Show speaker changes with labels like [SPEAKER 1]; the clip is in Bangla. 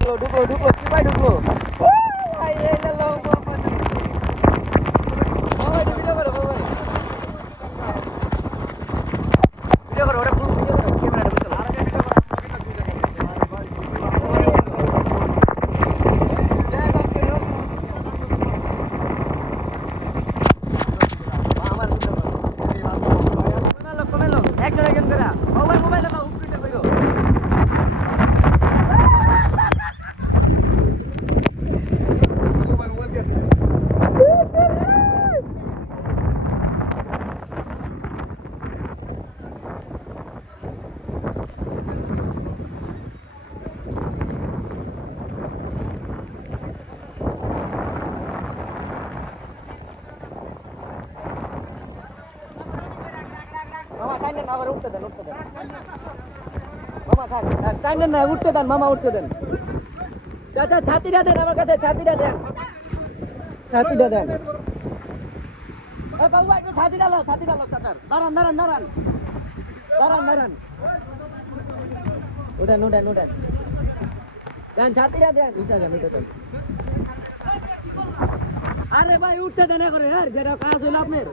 [SPEAKER 1] ঢুকলো ঢুকলো ঢুকলো ও ভাই এই যে লোক বাবা ভিডিও করো বাবা ভিডিও করো ওটা ফুল ভিডিও করো ক্যামেরাটা বুঝতে আর ভিডিও করো আমার ভিডিও করো কমেলো কমেলো একজন একজন করে মোবাইল মোবাইল নাও উপরে কইরো মামা টাইনে না, উঠতে দেন, মামা, উঠতে দেন। চাচা, ছাতিটা দেন আমার কাছে, ছাতিটা দেন। ছাতিটা দেন। আরে ভাই, উঠতে দেন করে কাজ হলো আপনার।